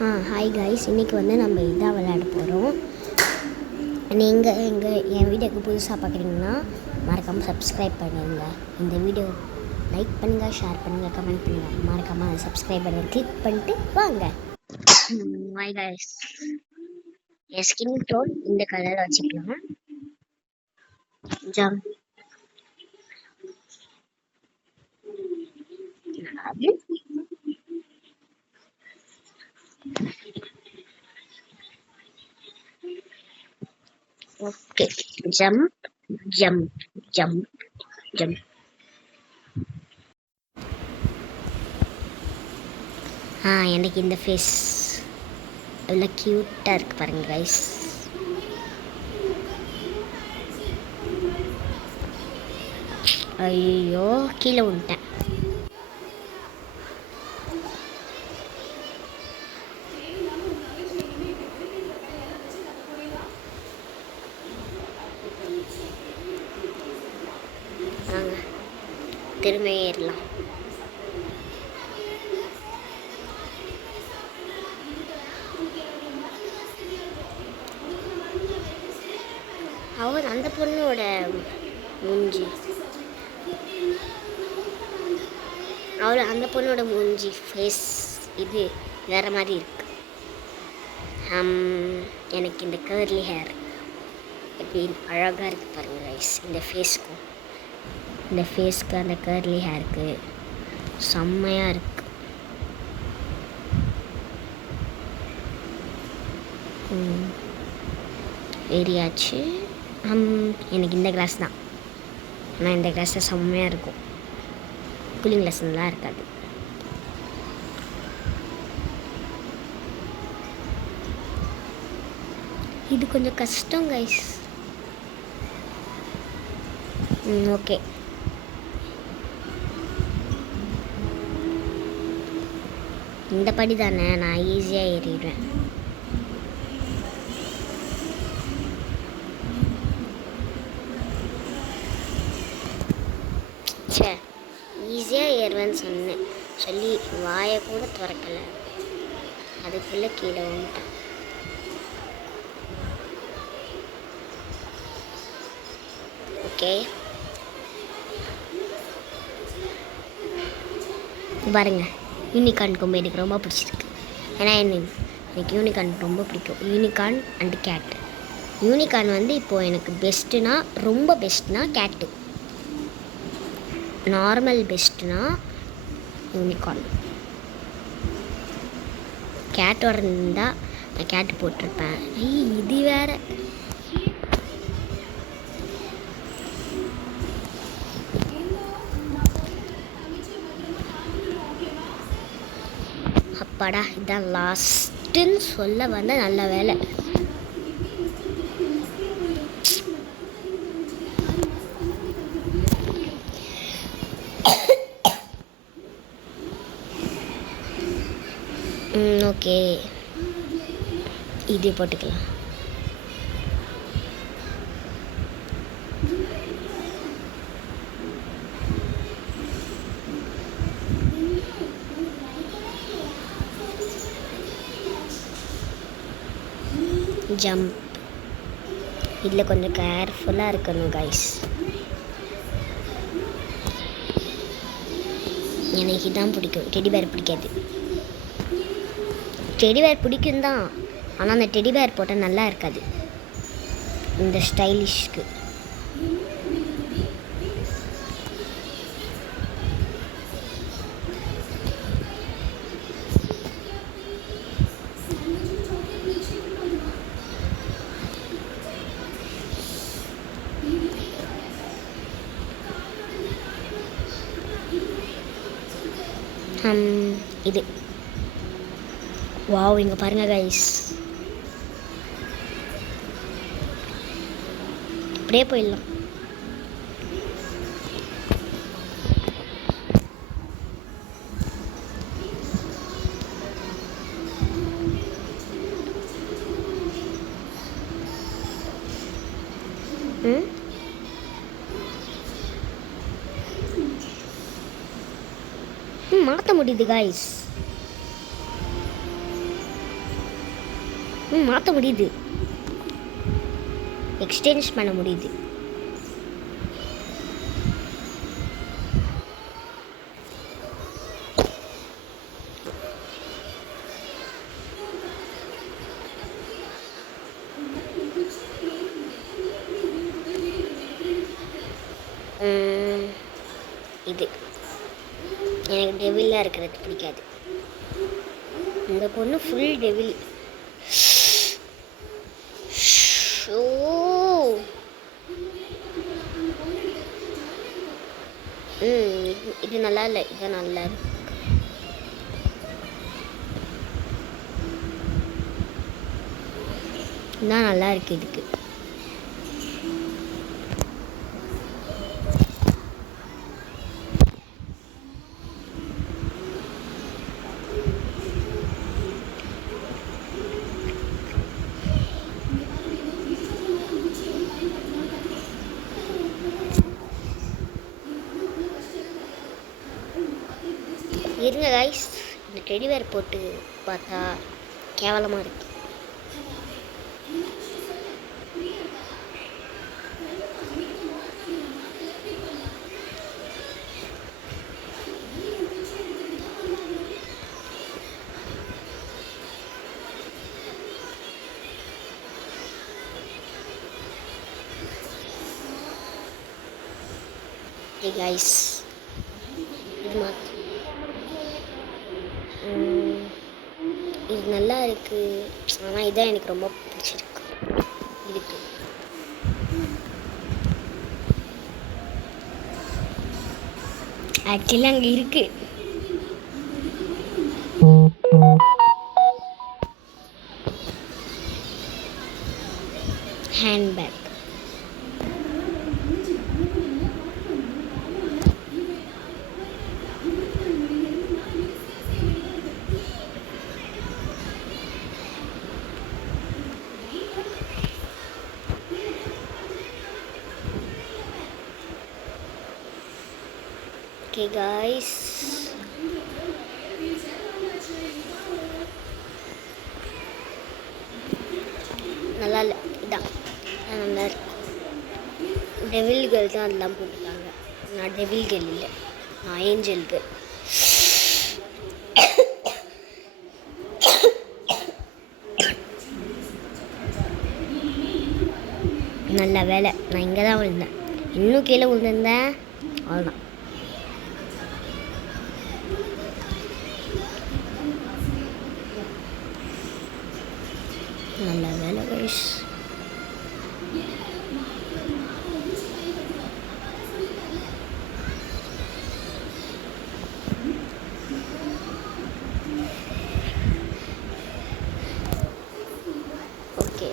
Hi guys, இன்றைக்கி வந்து நம்ம இதாக விளையாட போகிறோம். நீங்கள் என் வீடியோக்கு புதுசாக பார்க்குறீங்கன்னா மறக்காமல் சப்ஸ்கிரைப் பண்ணிடுங்க. இந்த வீடியோ லைக் பண்ணுங்கள், ஷேர் பண்ணுங்கள், கமெண்ட் பண்ணுங்கள். மறக்காமல் சப்ஸ்கிரைப் பண்ணி கிளிக் பண்ணிட்டு வாங்க. ஹாய் காய்ஸ், என் ஸ்கின் டோன் இந்த கலரில் வச்சுக்கலாம். Jump okay, jump jump jump jump. எனக்கு இந்த ஃபேஸ் எவ்வளோ க்யூட்டாக இருக்குது பாருங்க கைஸ். ஐயோ, கீழே விட்டேன். திரும்ப ஏறலாம். அவர் அந்த பொண்ணோட மூஞ்சி, அந்த பொண்ணோட மூஞ்சி ஃபேஸ் இது வேறு மாதிரி இருக்கு. எனக்கு இந்த கர்லி ஹேர் எப்படி அழகாக இருக்குது பாருங்கள் ரைஸ். இந்த ஃபேஸ்க்கு அந்த கர்லி ஹேருக்கு செம்மையாக இருக்குது. ஏரியாச்சு. எனக்கு இந்த கிளாஸ் தான், ஆனால் இந்த கிளாஸில் செம்மையாக இருக்கும். கூலிங் கிளாஸ்லாம் இருக்காது. இது கொஞ்சம் கஷ்டம் கைஸ். ஓகே, இந்த படி தானே, நான் ஈஸியாக ஏறிடுவேன். சே, ஈஸியாக ஏறுவேன்னு சொல்லி வாயை கூட திறக்கலை, அதுக்குள்ளே கீழே வந்துட்டேன். ஓகே, பாருங்க, யூனிகார்ன் கொம்பு எனக்கு ரொம்ப பிடிச்சிருக்கு. ஏன்னா எனக்கு யூனிகார்ன் ரொம்ப பிடிக்கும். Unicorn and gate. யூனிகார்ன் வந்து இப்போது எனக்கு பெஸ்ட்டுனா, ரொம்ப பெஸ்ட்னா கேட்டு. Normal பெஸ்ட்னா unicorn. கேட்டோட இருந்தால் நான் கேட்டு போட்டிருப்பேன். இது வேறு. அப்பாடா, இதான் லாஸ்ட்டுன்னு சொல்ல வந்த நல்ல வேலை. ஓகே, இது போட்டுக்கலாம். ஜம்ப். இதில் கொஞ்சம் கேர்ஃபுல்லாக இருக்கணும் கைஸ். எனக்கு இதான் பிடிக்கும், டெடி பேர் பிடிக்காது. டெடி பேர் பிடிக்கும் தான், ஆனால் அந்த டெடி பேர் போட்டால் நல்லா இருக்காது இந்த ஸ்டைலிஷ்க்கு. இது வாவ், இங்கே பாருங்க கைஸ். இப்படியே போயிடலாம். மாற்ற முடியுது கைஸ். மாற்ற முடியுது, எக்ஸ்சேஞ்ச் பண்ண முடியுது. இது எனக்கு டெவிலாக இருக்கிறது பிடிக்காது. இந்த பொண்ணு ஃபுல் டெவில். ஷோ இது நல்லா இல்லை, இது நல்லா இருக்கு. இதான் நல்லா இருக்கு இதுக்கு. இருங்க கைஸ், இந்த டெடிவேர் போட்டு பார்த்தா கேவலமாக இருக்கு. கைஸ் இது இது நல்லா இருக்குது, ஆனால் இதான் எனக்கு ரொம்ப பிடிச்சிருக்கு. இதுக்கு ஆக்சுவலி அங்கே இருக்கு ஹேண்ட்பேக். Okay guys, நல்லா இல்லை, இதான் நல்லா இருக்கு. டெவில் கேர்ள் தான் அதெல்லாம் போட்டுருக்காங்க. நான் டெவில் கேர்ள் இல்லை, நான் ஏஞ்சல் கேர்ள். நல்ல வேலை நான் இங்கே தான் விழுந்தேன், இன்னும் கீழே விழுந்திருந்தேன் அவ்வளோதான். நல்ல வேலை கைஸ். ஓகே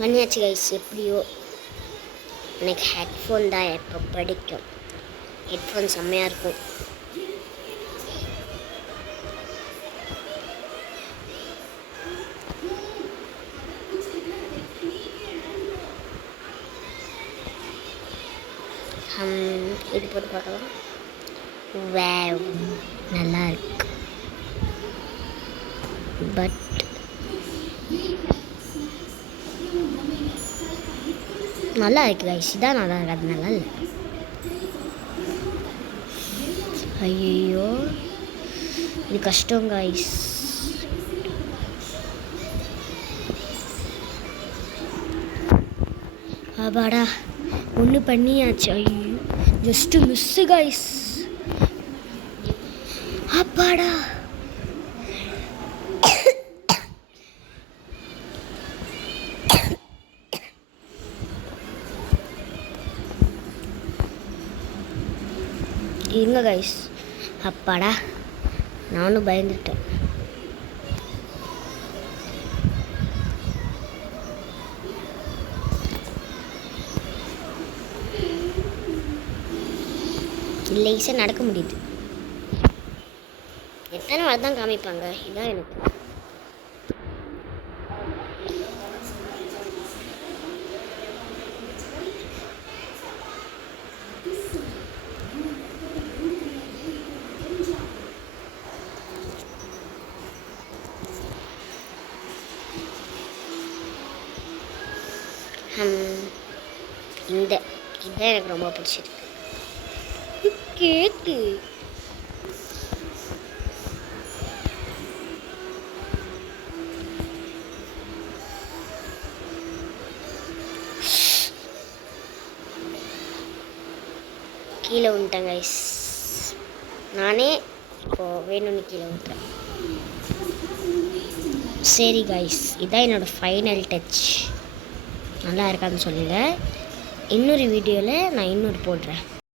பண்ணியாச்சு கைஸ். எப்படியோ எனக்கு ஹெட்ஃபோன் தான் எப்போ படிக்கும். ஹெட்ஃபோன் செம்மையாக இருக்கும். இது போட்டு பார்க்கலாம். வேவ் நல்லா இருக்கு, பட் நல்லா இருக்கு கைஸ். இதான் நல்லா இருக்கு, அது நல்லா இல்லை. ஐயோ இது கஷ்டம் கைஸ். அப்பாடா ஒன்று பண்ணியாச்சு. ஐயோ ஜஸ்ட்டு மிஸ்ஸு கைஸ். அப்பாடா இருங்க கைஸ். அப்பாடா நானும் பயந்துட்டேன். இல்லை ஈஸியாக நடக்க முடியுது. எத்தனை வாரம் தான் காமிப்பாங்க, இதான் எனக்கு இந்த இதுதான் எனக்கு ரொம்ப பிடிச்சிருக்கு. கேக்கு கீழே விட்டேன் கைஸ். நானே இப்போது வேணும்னு கீழே விட்டுறேன். சரி கைஸ், இதான் என்னோடய ஃபைனல் டச். நல்லா இருக்கான்னு சொல்லுங்கள். இன்னொரு வீடியோவில் நான் இன்னொரு போடுறேன்.